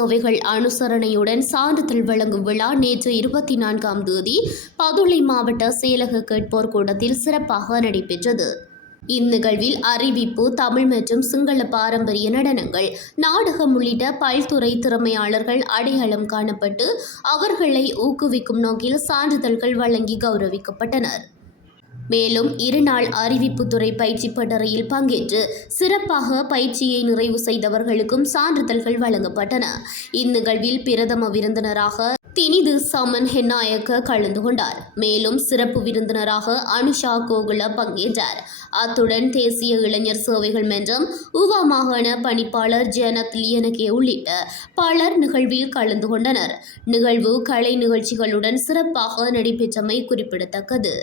சேவைகள் அனுசரணையுடன் சான்றிதழ் வழங்கும் விழா நேற்று 24ஆம் தேதி பதுளை மாவட்ட செயலக கேட்போர் கூடத்தில் சிறப்பாக நடைபெற்றது. இந்நிகழ்வில் அறிவிப்பு, தமிழ் மற்றும் சிங்கள பாரம்பரிய நடனங்கள், நாடகம் உள்ளிட்ட பல்துறை திறமையாளர்கள் அடையாளம் காணப்பட்டு அவர்களை ஊக்குவிக்கும் நோக்கில் சான்றிதழ்கள் வழங்கி கௌரவிக்கப்பட்டனர். மேலும் 2 நாள் அறிவிப்புத்துறை பயிற்சி பட்டறையில் பங்கேற்று சிறப்பாக பயிற்சியை நிறைவு செய்தவர்களுக்கும் சான்றிதழ்கள் வழங்கப்பட்டன. இந்நிகழ்வில் பிரதம விருந்தினராக தினிது சமன் ஹென்னாயக்க கலந்து கொண்டார். மேலும் சிறப்பு விருந்தினராக அனுஷா கோகுல பங்கேற்றார். அத்துடன் தேசிய இளைஞர் சேவைகள் மன்றம், உவா மாகாண பணிப்பாளர் ஜெனத் லியனகே உள்ளிட்ட பலர் நிகழ்வில் கலந்து கொண்டனர். நிகழ்வு கலை நிகழ்ச்சிகளுடன் சிறப்பாக நடைபெற்றமை குறிப்பிடத்தக்கது.